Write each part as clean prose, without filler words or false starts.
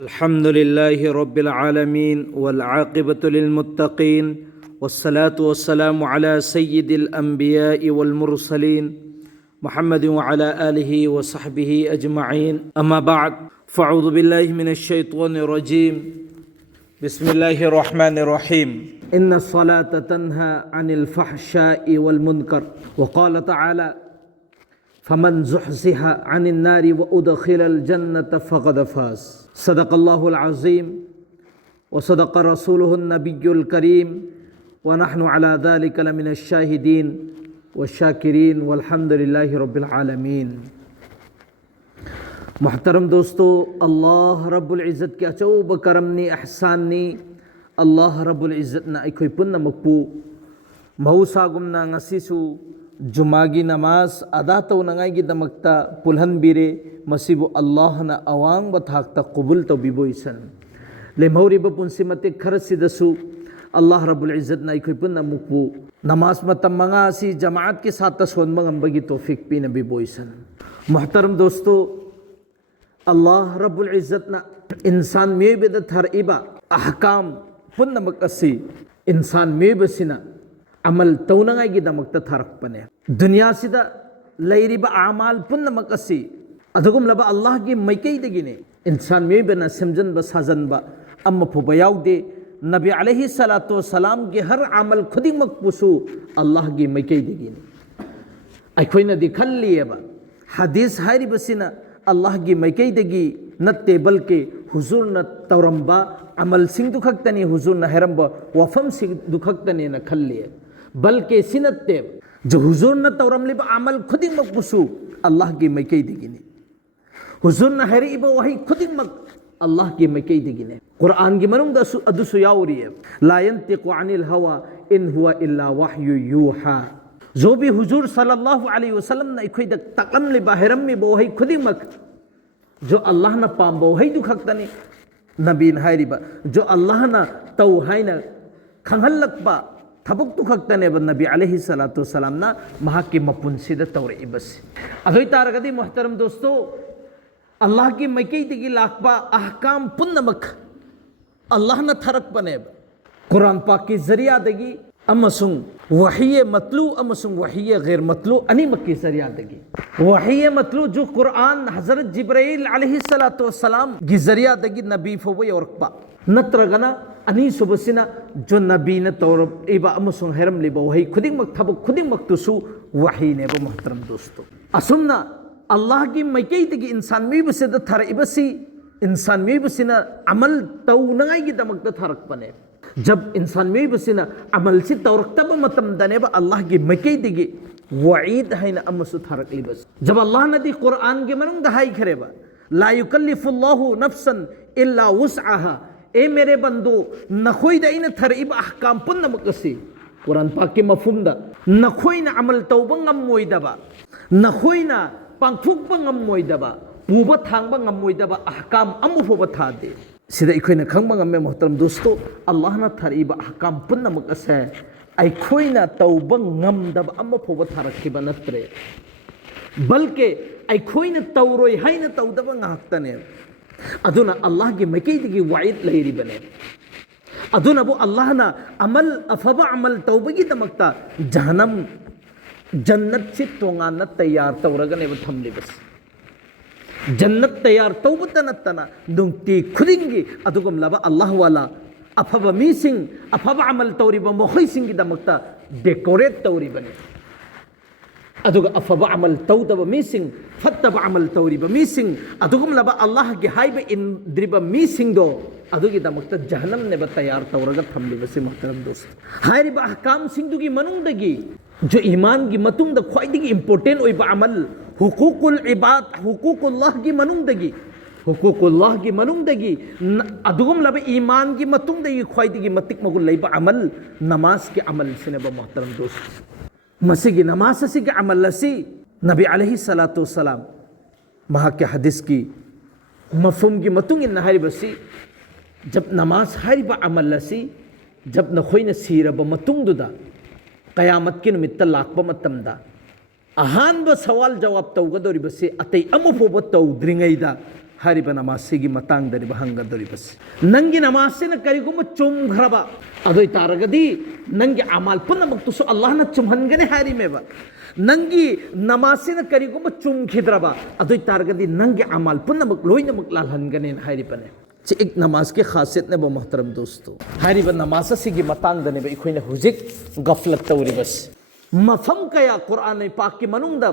अल्हम्दुलिल्लाहि रब्बिल आलमीन वल आक़िबतु लिल मुत्तक़ीन वस्सलातु वस्सलामु अला सय्यिदिल अंबियाइ वल मुरसलीन मुहम्मदिन व अला आलिहि व सहबिहि अजमईन अम्मा बाद फ़अऊज़ु बिल्लाहि मिनश शैतानिर रजीम बिस्मिल्लाहिर रहमानिर रहीम इन्नस सलाता तन्हा अनिल फ़हशाइ वल मुनकर व क़ाल तआला फमन ज़ुहज़िहा अनिन नारि व उदख़िलल जन्नत फ़क़द फ़ाज़ सदक़ल्लाहुल अज़ीम व सदक़ रसूलुहुन नबियुल करीम व नहनु अला ज़ालिका लमिनश शाहिदीन व शाकिरीन वल्हम्दुलिल्लाहि रब्बिल आलमीन। मोहतरम दोस्तों, अल्लाह रब्बुल इज़्ज़त के अचौब करमनी अहसाननी अल्लाह रब्बुल इज़्ज़तना अखोई पुन्नमक्पु महौसागुमना ngasisu जुमागी नमाज अदा तौनांगाईगिदमक्ता पुल्हनबिरे मसिबु अल्लाहना अवांग थाक्ता कबूल तौबिबोइसन लेमहौरिब पुंसि मतेक खरसिदसु अल्लाह रब्बुल इज़्ज़तना अखोई पुन्नमक्पु नमाज मतम मंगा असि जमात के साथ सोनबा ngambagi तौफीक पिनबिबोइसन। मोहतरम दोस्तों, अल्लाह रब्बुल इज़्ज़तना इंसान मेबेद थरइबा अहकाम पुन्नमक असि इंसान मेबसिना अमल तौनांगाईगिदमक्ता थारकपने दुनिया सिदा लैरिबा आमाल पुन्नमक असि अदुगुमलबा अल्लाह की मैकैदगिने इंसान मेबना सेमजनबा साजनबा अम्मा फुबा याउदे नबी अलैहि सलातो सलाम के हर अमल खुदिमक पुसु अल्लाह की मैकैदगिने अखोइना दिखल्लियबा हदीस हारिबसिना अल्लाह की मैकैदगी नत्ते बल्कि हुजूर न तौरंबा अमल सिंह दुखक्तनी हुजूर न हैरंबा वफम सिंह दुखक्तनी न खल्लिय बल्कि सिनत्ते जो हुजूर न तौरमलिबा अमल खुदिमक पुसु अल्लाह की मैकैदगिने हुजूर न हैरिबा वही खुदिमक अल्लाह की मैकैदगिने कुरान की मनुंग अदुसु याउरिय ला यंतिकु अनिल हवा इन हुवा इल्ला वहयु यूहा जो भी हुजूर सल्लल्लाहु अलैहि वसल्लम न इखोइद तकमलिबा हैरमिबा वही खुदिमक जो अल्लाह न पाम्बा वही दुखक्तनी नबीन हारिबा जो अल्लाह न तौ हाइना खंगहल्लकबा थबक दुखक्तनेबा नबी अलैहि सलातो सलाम ना महाकी मपुनसिदा तौरइबस अदोइ तारगदी मोहतरम दोस्तों, अल्लाह की मैकैदगी लाकबा अहकाम पुन्नमक अल्लाह न थरकपनेबा कुरान पाक की जरियादगी अमसुंग वहिय मतलू अमसुंग वहिय गैर मतलू अनिमक की जरियादगी वहिय मतलू जो कुरान हजरत जिब्राइल अलैहि सलातो सलाम की जरियादगी नबी फोबो योरकबा नत्रगना अनि सुबसिना जो नबी न तौर इबा अमसुंग हैरम लिबा वही खुदिमक थबक खुदिमक तुसु वही ने बो मोहतरम दोस्तों असुमना अल्लाह की मैकैदगी इंसान में बसेद थर इबसी इंसान में बसिना अमल तौनाई की दमक थरक पने जब इंसान में बसिना अमल से तौरक्तब मतम दनेबा अल्लाह की मैकैदगी वईद है ना अमसु थरक लिबस जब अल्लाह नदी कुरान के मनुंग दहाई खरेबा ला युकल्लिफुल्लाहु नफ्सन इल्ला वुसअहा ए मेरे बंदो नखोई द इन थरइब अहकाम पुन्नमकसी कुरान पाक के मफहुम दा नखोई ना अमल तौबा ngam नखोई ना पांगफुकबा ngam पुबा थांबा ngam अहकाम अमु फोबा थादे सिदा इखोइना खंबा ngam मोहतरम दोस्तों अल्लाह ना थरइब अहकाम पुन्नमकसे अखोइना तौबा ngam अमु फोबा थारखिबा नत्रे बल्कि अखोइना तौरोय हाइना तौदबा ngahakतने अदुना अल्लाह की मैकैदगी वाइद लहरी बने अदुना वो अल्लाह ना अमल अफबा अमल तौबगी दमकता जहनम जन्नत से तोंगाना तैयार तौरगने वो थमले बस जन्नत तैयार तौबतनतना दुंगती खुदिंगी अदुगम लबा अल्लाह वाला अफबा मीसिंग अफबा अमल तौरिबा मोखई सिंगी दमकता डेकोरेट तौरी बने अदुगा अफबा अमल तौदबा मीसिंग फत्तबा अमल तौरिबा मीसिंग अदुगम लबा अल्लाह के हाइबे इन द्रिबा मीसिंग दो अदुगी दमकता जहन्नम ने तैयार तौरगा थमलिबसे मोहतरम दोस्त हाइरिबा अहकाम सिंगदुगी मनुंगदगी जो ईमान की मतुंग द ख्वाइदगी इंपोर्टेंट ओइबा अमल हुकूकुल इबाद हुकूकुल्लाह की मनुंगदगी हुकूकुल्लाह की मनुंगदगी अदुगम लबा ईमान की मतुंगदगी ख्वाइदगी मतिक मगुल लैबा अमल नमाज के अमल सिनेबा मोहतरम दोस्त मसीगी नमाज से के अमल से नबी अलैहि सलातो सलाम महा के हदीस की मफहूम की मतुंग इन नहारी बसी जब नमाज हारिबा अमल से जब नखोइना सीरबा मतुंग दुदा कयामत के निमित्त लाकबा मतमदा अहानबा सवाल जवाब तौगदोरिबसे अतै अमुफोबा तौद्रिंगैदा हरिबा नमाज सिगी मतंग दरिबा हंगदोरिबस नंगी नमाज से न करिगुम चुमघरबा अदोय तारगदी नंगी अमल पुनमक्तुसु अल्लाह न चुमहनगने हारिमेबा नंगी नमाज से न करिगुम चुमखिद्रबा अदोय तारगदी नंगी अमल पुनमक लोइनमक लालहनगने हारिबने एक नमाज के खासियत ने बो मोहतरम दोस्तों हारिबा नमाज सिगी मतंग दने बे इखोइना हुजिक गफलत तौरिबस मफम कया कुरान पाक की मनुंगदा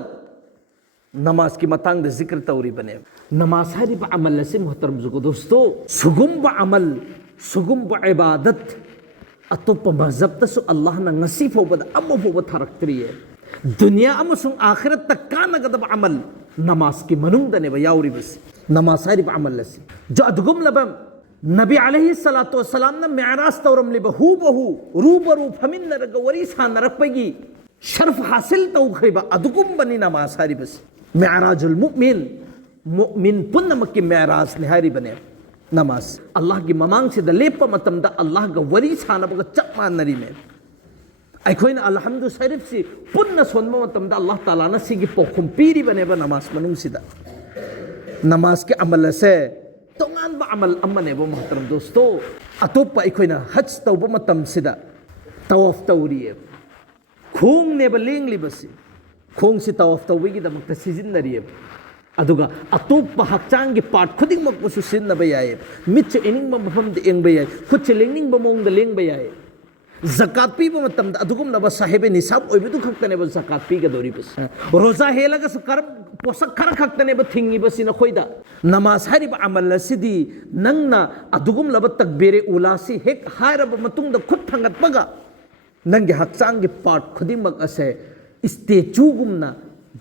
नमाज की मतंग द जिक्र तौरी बने नमाज हारिबा अमल से मोहतरम जुगो दोस्तों सुगुम्बा अमल सुगुम्बा इबादत अतोप मजहब तसु अल्लाह न ngasi फोबद अम्मो फोब थरक्तरी है दुनिया अमसुंग आखिरत तक कानगदब अमल नमाज की मनुंग दने बा याउरी बस नमाज हारिबा अमल से जो अदगुम लबम नबी अलैहि सलातो वसलाम न मेराज तौरम लिबा हु बहु रूबरू फमिन नरग वरीसा नरपगी शर्फ हासिल तौखरिबा अदगुम बनी नमाज हारिबस मेराजुल मुमिन मुमिन पुन्नमक की मेराज ने हारिबने नमाज अल्लाह की ममांग से लेप मतमदा अल्लाह का वरी सानबग चप मानरी में अखोइन अलहम्दु शरीफ से पुन्न सोनम मतमदा अल्लाह ताला न सिगी पोखुम पीरी बनेबा नमाज मनुंग सिदा नमाज के अमल से तोंगान बा अमल अमने बो मोहतरम दोस्तों अतोप अखोइन हज तौब मतम सिदा तवाफ तौरिए खोंग ने बलेंग लिबसी खोंग से तवाफ तौबगी दमक सिजिनरिए अदुगा अतोप हक्चांग की पार्ट खुदिंग मकबसु सिनब याय मिच एनिंग मफम द एंग बयाय खुच लेंगिंग बमोंग द लेंग बयाय ज़कात पीब मतम द अदुगुम नब साहिब निसाब ओइबदु खक्तने ब ज़कात पीग दोरी बस रोजा हेलगा सु कर पोसक खर खक्तने ब थिंगी बस न खोइदा नमाज हरिब अमल सिदी नंगना अदुगुम लब तकबीर उलासी हेक हारब मतुंग द खुद थंगत पगा नंगे हक्चांग की पार्ट खुदिंग मक असे स्टेचुगुमना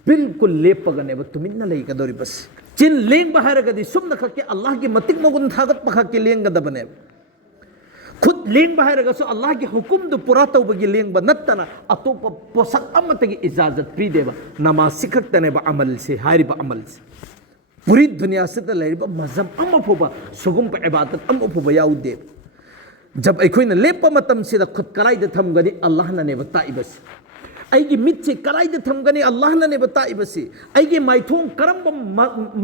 बिल्कुल लेपगने तुमिन्ना लेगदोरी बस चिन लेंग बहारगदी सुमन खके अल्लाह की मतिक मगुन थागत पखके लेंगदबने खुद लेंग बहारगसु अल्लाह की हुकुम दु पुरा तौबगी लेंग नत्तना अतोप पोसक अमतगी इजाजत पी देबा नमाज सिखतने बा अमल से हारिबा अमल से पूरी दुनिया से लेरिबा मजहब अमफोबा सुगुम प इबादत अमफोबा याउदे जब अखोइना लेप मतम से खुद कराइद थमगनी अल्लाह ने बताइबस अगी मिट्से कराइद थमगनी अल्लाह ने बताइबसी अगी माइथों करम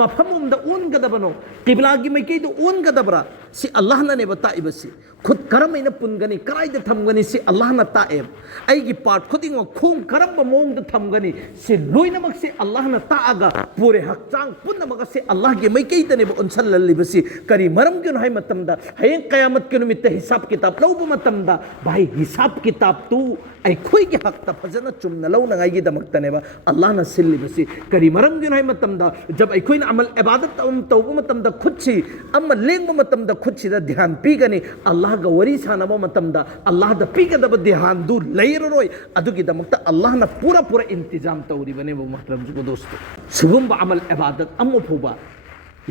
मफमुम द ओनगदबनो किबला की मैके दो ओनगदबरा से अल्लाह ने बताइबसी खुद करम इन पुनगनी कराइद थमगनी से अल्लाह न ताएब अगी पार्ट खुदिंग खों करम मोंग द थमगनी से लोइनमक से अल्लाह न ताआगा पूरे हकचांग पुनमक से अल्लाह की मैके तने ओनसल ललिबसी करी मरम क्यों है मतमदा हयें कयामत के निमित्त हिसाब किताब लौब मतमदा भाई हिसाब किताब तू अखोई के हक ता फजन चुमना लौनगाई दमक्तनेबा अल्लाह न सिल्लिबसी करी मरम क्यों है मतमदा जब अखोइन अमल इबादत तौब मतमदा खुदसी अमल लेंग मतमदा खुदसी दा ध्यान पीगनी अल्लाह गा वरी सानबो मतमदा अल्लाह दा पीगदब ध्यान दु लैररोय अदुगी दमक्ता अल्लाह न पूरा पूरा इंतजाम तौरी बने वो मोहतरम जो दोस्तों सुगम अमल इबादत अमो फुबा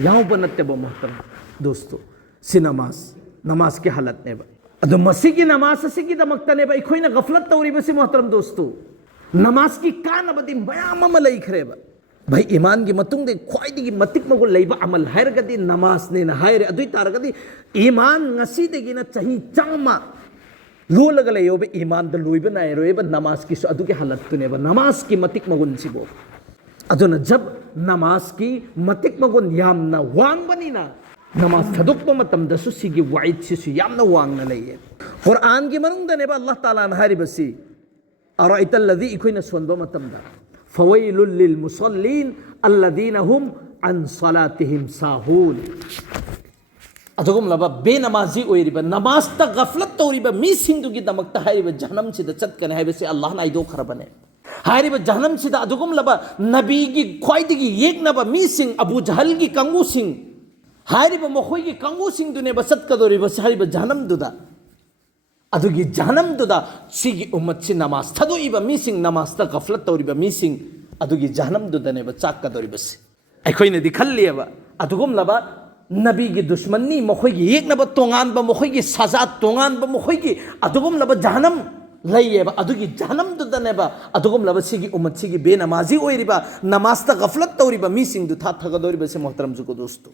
याव बनते वो मोहतरम दोस्तों सि नमाज के हालत ने अदो मसी की नमाज सिगी दमक्तने बा इखोइना गफलत तौरी बसी मोहतरम दोस्तों नमाज की कानबदी मयाम अमल इखरेबा भाई ईमान की मतुंग दे ख्वाइदी की मतिक मगो लेबा अमल हैरगदी नमाज ने न हायरे अदुई तारगदी ईमान ngasi देगी न चाही चामा लो लगले योबे ईमान द लोइबा नायरोबा नमाज की अदु के हालत तुनेबा नमाज की मतिक मगुन सिबो अदुना जब नमाज की मतिक मगुन यामना वांग बनीना नमाज थदुक्पा मतमदसु सिगी वाइट सिसु यामना वांगना लैये कुरान की मनुंगदनेबा अल्लाह ताला न हारिबसी अराइतल लजी इखोइना सोनबा मतमदा फवैलुल लिल मुसल्लीन अल्लज़ीना हुम अन सलातिहिम साहून अदुगुम लबा बेनमाजी ओइरिबा नमाज ता गफलत तौरिबा मी सिंदुगी दमक्ता हारिबा जहन्नम सिदा चतकने हाइबसे अल्लाह ना आइदो खरबने हारिबा जहन्नम सिदा अदुगुम लबा नबी की ख्वाइदगी येकनबा मी सिंग अबू जहल की कंगू सिंग हारिबा मखोई की कंगू सिंग दुने बसत कदोरिबा हारिबा जहन्नम दुदा अदुगी जहन्नम दुदा सिगी उम्मत से नमाज थदोइबा मी सिंग नमाज ता गफलत तौरिबा मी सिंग अदुगी जहन्नम दुदने बा चाक कदोरिबस अखोइने दिखल्लियबा अदुगुम लबा नबी की दुश्मनी मखोई की येकनबा तोंगान बा मखोई की सजा तोंगान बा मखोई की अदुगुम लबा जहन्नम लैयेबा अदुगी जहन्नम दुदनेबा अदुगुम लबा सिगी उम्मत सिगी बेनमाजी ओइरिबा नमाज ता गफलत तौरिबा मी सिंग दु था थगदोरिबा से मोहतरम जुको दोस्तों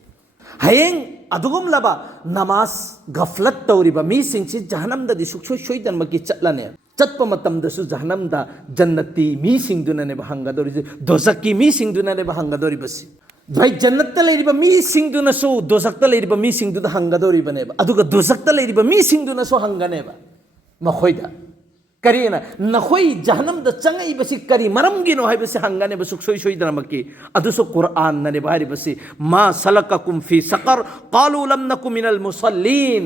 हयेंग अदुगुम लबा नमाज गफलत तौरिबा मी सिंग से जहन्नम ददि सुखसोय सोयदन मकी चटलाने चटप मतम दसु जहन्नम दा जन्नती मी सिंग दुनने बहंगदोरि दोजकी मी सिंग दुनने बहंगदोरि बसी भाई जन्नत लेरिबा मीसिंगदुनसु दोजक्ता लेरिबा मीसिंगदुदा हंगदोरिबनेबा अदुगा दोजक्ता लेरिबा मीसिंगदुनसु हंगनेबा मखोइदा करीना नखोई जहन्नम द चंगई बसी करी मरमगिनो हाय बसी हंगने बसुक सोई सोई दनमकी अदुसु कुरान नने बारी बसी मा सलककुम फी सकर कालू लम नकु मिनल मुसल्लीन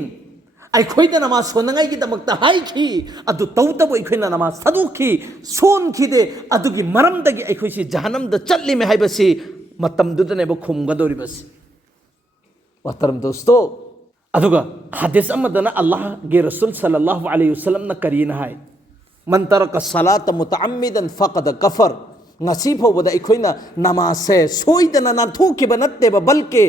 अखोइदा नमाज सोनंगाई की दमकता हाय की अदु तौतबो अखोइना नमाज सदुखी सोन खिदे अदुगी मरमदगी अखोइसी जहन्नम द चल्ली में हाय बसी मतमदुदनेबो खुमगदोरिबसी वतरम दोस्तो अदुगा हदीस अमदना अल्लाह के रसूल सल्लल्लाहु अलैहि वसल्लम न करीना हाय मन तरक सलात मुतअम्मिदन फक़द कफर ngasi phobada ikhoina namase soidana nanthokeba natteba balke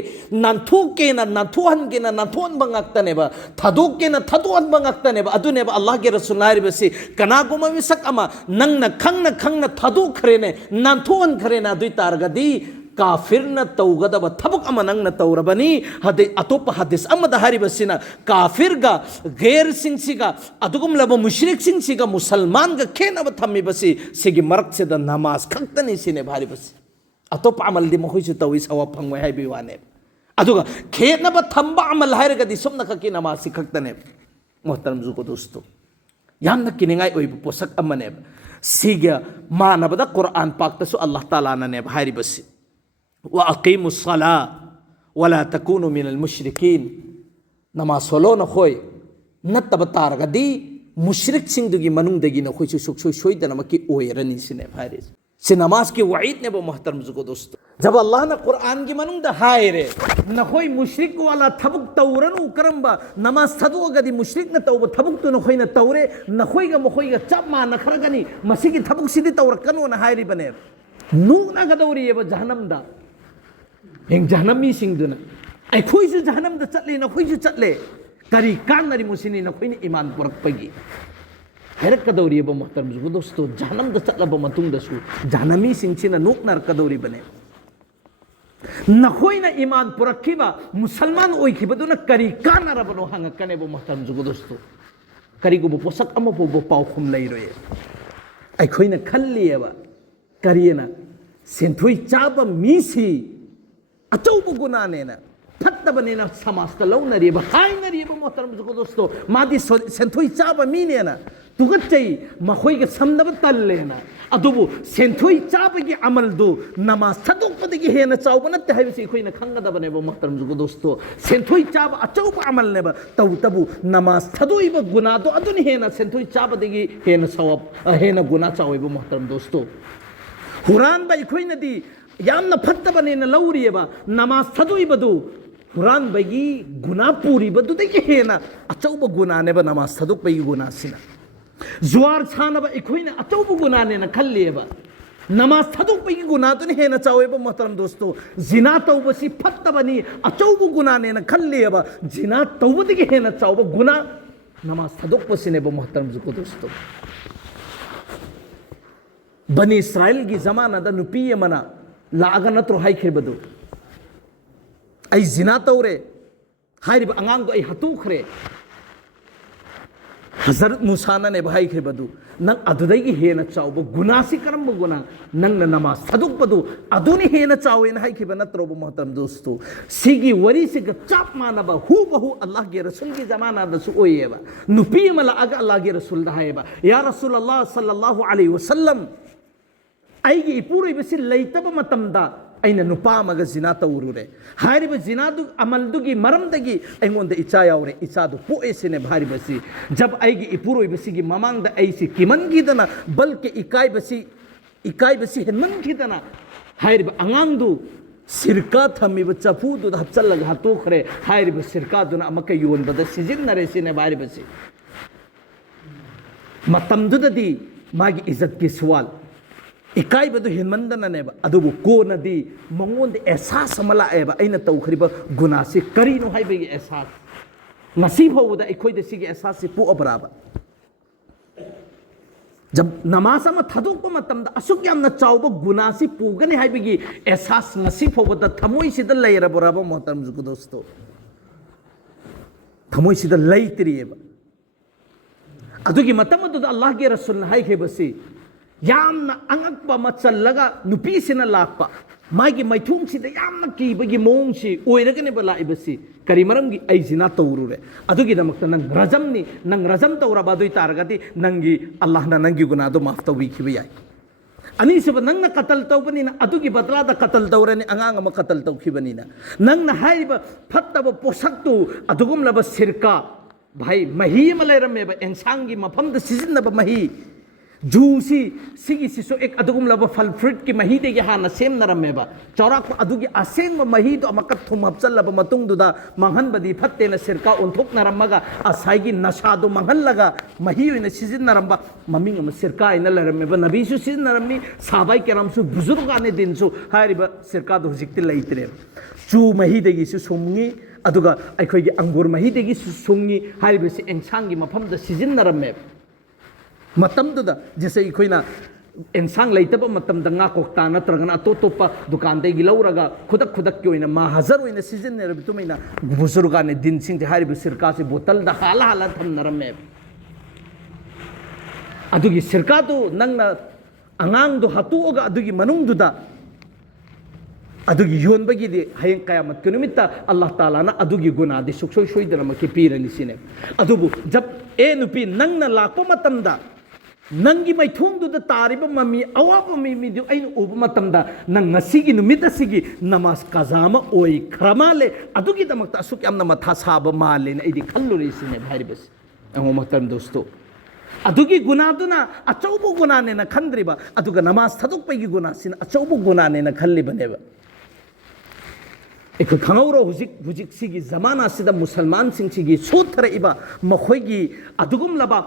nanthoke na nanthohan ge na nanthon bangakta neba thadoke na thadohan bangakta neba aduneba allah ge rasul nari basi kana goma misak ama nangna khangna thadokre ne nanthon khare na dui targadi काफिर न तौगदब थबक अम नंग न तौरबनी हदे अतोप हदीस अमद हरिबसिना काफिर गा गैर सिंसिगा अदुगम लब मुशरिक सिंसिगा मुसलमान गा खेनब थम्मिबसि सिगी मरक से द नमाज खक्तनी सिने भारिबसि अतोप अमल दि मखुइसु तवि सवा फंगवे हाइबि वाने अदुगा खेनब थम्बा अमल हाइरगा दि सुमना खकी नमाज सि खक्तने मोहतरम जुको दोस्तो यामना किनिंगाई ओइब पोसक अमने सिगा मानबदा कुरान पाक तसु अल्लाह ताला ने भारिबसि वअकीमु स्सला वला तकूनु मिनल मुश्रिकीन नमाज सोलो नखोय नतब तारगदी मुश्रिक सिंगदुगी मनुंगदगी नखोय सुखसोय सोयदनमकी ओयरनी सिने भारिस से नमाज की वईद ने वो मोहतरम जुको दोस्तों जब अल्लाह ने कुरान की मनुंग हाय रे नखोय मुश्रिक वाला थबुक तौरनु करंबा नमाज सदुगदी मुश्रिक न तौब थबुक तो नखोय न तौरे नखोय गा मखोय गा चप मा नखरगनी मसिगी थबुक सिदी तौरकनो न हायरी बने नुना गदौरी ये जहन्नम दा हें जहन्नमी सिंगदुना अखोइसु जहन्नम द चटले नखोइसु चटले करी कानरी मुसिनी नखोइनी ईमान पुरकपगी हेरक कदौरी बो मोहतरम जुगो दोस्तों जहन्नम द चटलब मतुंग दसु जहन्नमी सिंगसिना नोकनर कदौरी बने नखोइना ईमान पुरखिबा मुसलमान ओइखिबदुना करी कानरबनो हंगकने बो मोहतरम जुगो दोस्तों करीगो बो पोसक अमबो बो पाउखुम लैरोय अखोइना खल्लियबा करियना सेंथुई चाबा मीसी अचौब गुनाने ना फत्तबने ना समाज लौनरीब हाइनरीब मोहतरम जुको दोस्तों मादी सेंथुई चाबा मीने ना तुगच्चै मखोइगे समनब तल्लेना अदुबु सेंथुई चाबगी अमल दु नमाज सदुपदगी हेना चाउब नत्ते हाइबसि खोइना खंगदबने बो मोहतरम जुको दोस्तों सेंथुई चाब अचौब अमल नेब तबु नमाज सदुइब गुना दो अदुनि हेना सेंथुई चाबदगी हेना सवब हेना गुना चाउइब मोहतरम दोस्तों हुरान बाई खोइनदी यामना फत्तबने न लौरियबा नमाज सदुइबदु हुरान बगी गुना पूरीबदु दगी हेना अचौब गुनानेब नमाज सदुक बगी गुनासिना जुआर छानब इखोइना अचौब गुनाने न खल्लियबा नमाज सदुक बगी गुनादुनि हेना चावेब मोहतरम दोस्तों जिना तौबसि फत्तबनी अचौब गुनाने न खल्लियबा जिना तौबदगी हेना चावब गुना नमाज सदुक बसिनेब मोहतरम जुको दोस्तों बनी इस्राइल की जमाना द नुपी मना लागा नत्रो हाइखिरबदु आई जिना तौरे हाइरिब अंगांग दो आई हतुखरे हजरत मूसा ने हाइखिरबदु नंग अदुदैगी हेना चाउब गुनासी करम गुना नंग नमाज सदुकबदु अदुनि हेना चावेन हाइखिब नत्रोब मोहतरम दोस्तों सिगी वरी से चाप मानबा हु बहु अल्लाह के रसूल की जमाना दसु ओयेबा नुपी मला अग अल्लाह के रसूल दहायबा या रसूल अल्लाह सल्लल्लाहु अलैहि वसल्लम आईगी इपुरी बसी लैतब मतमदा अइना नुपा मगा जिना तौरुरे हारिब जिनादु अमलदुगी मरमदगी अइंगोंद इचा यावरे इचादु पोएसिने भारी बसी जब आईगी इपुरोय बसीगी ममांगदा आईसी किमनगीदना बल्कि इकाई बसी हेनमनगीदना हारिब अंगांगदु सिरका थम्मिब चफुदु हचलग हतोखरे हारिब सिरकादुना अमका योनबदा सिजिन्नरे सिने भारी बसी मतमदुददी मागी इज्जत की सवाल इकाइबदु हेनमंदननेब अदुबु कोनदी मंगोंद एहसास मलाएबा अइना तौखरिबा गुनासी करिनो हाइबेगी एहसास नसीब होदा इखोइदे सिगी एहसास से पु अबराबा जब नमाज में थदोक मतमदा असुक यामना चाउब गुनासी पुगने हाइबेगी एहसास नसीब होदा थमोइ सिदा लैरबराबा मोहतरम जुको दोस्तों थमोइ सिदा लैत्रियेबा अदुगी मतमदुदा अल्लाह के रसूल हाइखेबसी यामना अंगकपा मचल्लगा नुपीसिना लाकपा मागी मैथुंगसिदा यामना कीबगी मोंगसी ओइरगनेबा लाइबसी करी मरमगी आइजिना तौरुरे अदुगिदमक्ता नंग रजमनी नंग रजम तौरबा दुई तारगदी नंगी अल्लाहना नंगी गुनादो माफ तौबिखिबा याय अनीसब नंगना कतल तौबनीना अदुगी बदलादा कतल तौरनी अंगांग अमा कतल तौखिबनीना नंगना हाइबा फत्तबा पोसक्तु अदुगुमलबा सिरका भाई मही अमा लेरमेबा एंसांगी मफमदा सिजिन्नबा मही जूसी सिगिसिसो एक अदुगुमलबा फल फ्रूट की मही देगी हाना सेम नरमेबा चौराक अदुगी असेंग मही दो अमक थुम हपचलबा मतुंगदुदा मंगनबदी फत्तेना सिरका ओंथोक नरमगा असाइगी नशादो मंगनलगा मही ओइना सिजिन नरमबा ममिंग अम सिरका इना लरमेबा नबीसु सिजिन नरमनी साबाई केरामसु बुजुर्गाने दिनसु हारिबा सिरका दो हुजिक्ति लैतरे चू मही देगी सु सोंगी अदुगा अखोइगी अंगूर मही देगी सु सोंगी हारिबसे एंसांगी मफमदा सिजिन नरमेबा मतमदुदा जैसे इखोइना एंसांग लेतब मतमदा nga kokta natragana totopa dukan degi lawraga khudak khudak ki oina ma hazar oina season ne rabitumaina busurga ne din sing de haribu sirka se bottle da hala hala tham narame adugi sirka do nangna angang do hatuoga adugi manungduda adugi yonbagi de hayeng kayamat kunumita Allah taala na adugi guna de suksoi soidana ma ki pirani sine adubu jab e nupi nangna lakpo matamda नंगी मैथुंगदुदा तारिबा mummy अवाबा मिमी दु आइन उब मतमदा नंग ngasiगी नुमित सिगी नमाज कजामा ओइ खरमाले अदुगी दमकता असुक यामना मथा साबा माले ने इदि खल्लुरे सिने भाइबस अंगो मतम दोस्तो अदुगी गुनादुना अचौबो गुनाने न खंद्रिबा अदुगा नमाज थदुकपैगी गुना सिन अचौबो गुनाने न खल्लिबनेबा एक खंगौरो हुजिक सिगी जमाना सिदा मुसलमान सिंह सोथर इबा मखोइगी अदुगुम लबा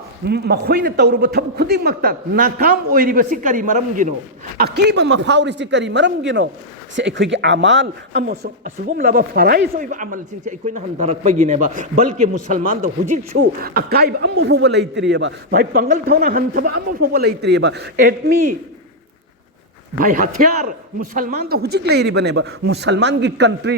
मखोइने तौरुब थब खुदी मक्ता नाकाम ओइरिबसि करी मरमगिनो अकीबा मफाउरिसि करी मरमगिनो से एखोइगी अमाल अमसो असुगुम लबा फराइस ओइबा अमल सिंह से एखोइना हंदरक पगिनेबा बल्कि मुसलमान द हुजिक छु अकाइब अम्बो फोबो लैत्रियबा भाई पंगल थौना हंथबा अम्बो फोबो लैत्रियबा एटमी भाई हथियार मुसलमान तो हुजिक लेरी बनेबा मुसलमान की कंट्री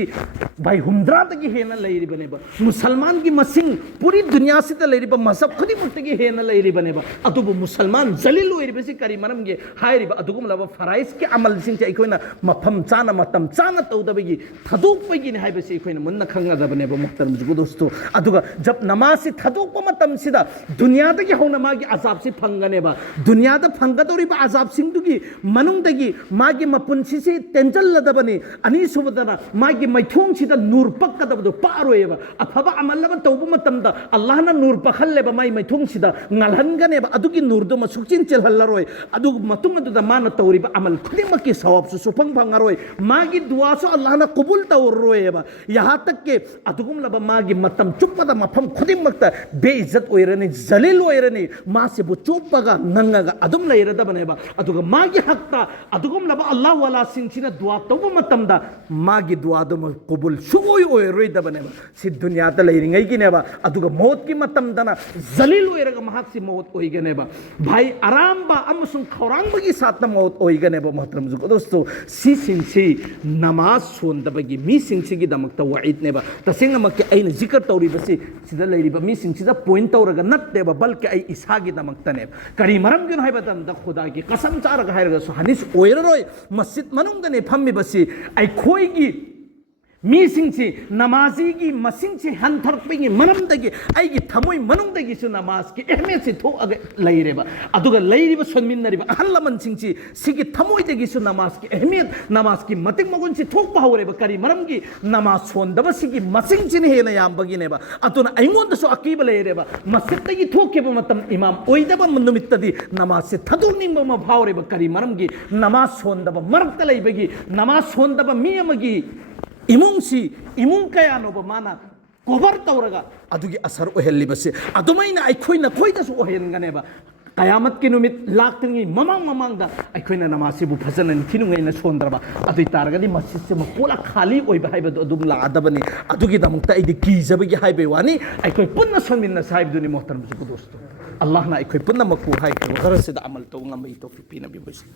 भाई हुंद्रा तक हेना लेरी बनेबा मुसलमान की मसिंग पूरी दुनिया से तो लेरी बा मजहब खुदी मुक्त की हेना लेरी बनेबा अतुब मुसलमान जलील होइरी बेसी करी मनम गे हाइरिबा अदुगुम लबा फराइस के अमल सिंग चे इकोइना मफम चाना मतम चाना तौदबगी थदुक पगी ने हाइबेसी इकोइना मुन्ना खंगा दबनेबा मुक्तर मुजगु दोस्तो अदुगा जब नमाज से थदुक को मतम सिदा दुनिया तक होना मागी अजाब से फंगनेबा दुनिया द फंगदोरिबा अजाब सिंग दुगी मनुंग तगी मागी मपुंसी से टेंशन लदबनी अनि सुबदना मागी मैथोंग सिदा नूर पक्कदबदो पारोयबा अफबा अमलबा तौबु मतमदा अल्लाह ना नूर पखल्लेबा माई मैथोंग सिदा ngalhangganeba adugi nurdo masukchin chelhallaroi adu matung adu mana tawriba amal khudimaki sawab su supang bangaroi magi dua so Allah na qabul tawroyeba yaha tak ke adugum laba magi matam chuppada mafam khudimakta beizat oirani zalil oirani ma se bu chupaga nangaga adum leirada baneba aduga magi hakta adugum laba Allah wala sinchina dua tawu matamda magi dua do qabul shuoy oiroida baneba si dunya ta leiringai gineba aduga maut ki matamdana zalil oiraga mahak si maut oiganeba bhai aram ba amusung khorang bagi satna maut oiganeba mahtaram jugo dosto si sinchi namaz sondabagi mi sinchi gi damakta wa'id neba tasenga makki aina zikr tawri basi sida leiriba mi sinchi da point tawraga natteba balki ai isagi damakta ne kari maram gin haiba dam da khuda gi qasam charaga hairaga so hanis oiraroi masjid manungda ne phammi basi ai khoi gi मी सिंची नमाजी की मसिंची हंथर पेंगी मनम दगी आई की थमोई मनम दगी सु नमाज की अहमियत से थो अगे लईरेबा अदुगा लईरिबा सोनमिनरिबा अहलमन सिंची सिगी थमोई दगी सु नमाज की अहमियत नमाज की मतिक मगुन से थोक पाहौरेबा करी मरम की नमाज सोंदबा सिगी मसिंची ने हेना याम बगिनेबा अतुना अइंगोंद सो अकीब लईरेबा मस्जिद तगी थोकेबा मतम इमाम ओइदबा मनुमित्तदी नमाज से थदुनिंबा म भावरेबा करी मरम की नमाज सोंदबा मरक्ता लईबगी नमाज सोंदबा मियमगी इमुंसी इमुंग कया नोबा माना कोबर तौरगा अदुगी असर ओहेल्लिबसे अदुमैना अखोइना खोइदसु ओहेनगनेबा कयामत की नुमित लाक्तंगी ममांग ममांगदा अखोइना नमासिबु फजनन थिनुंगैना सोंदरबा अदुइ तारगदि मस्जिद से मकोला खाली ओइबा हाइबदो अदुम लादबनी अदुगी दमुक्ता इदि कीजबगी हाइबे वानी अखोइ पुन्ना सोनमिन्ना साहिबदुनि मोहतरम जुगु दोस्तो अल्लाह ना अखोइ पुन्ना मकु हाइ गरसिदा अमल तो ngam ito pipina bibus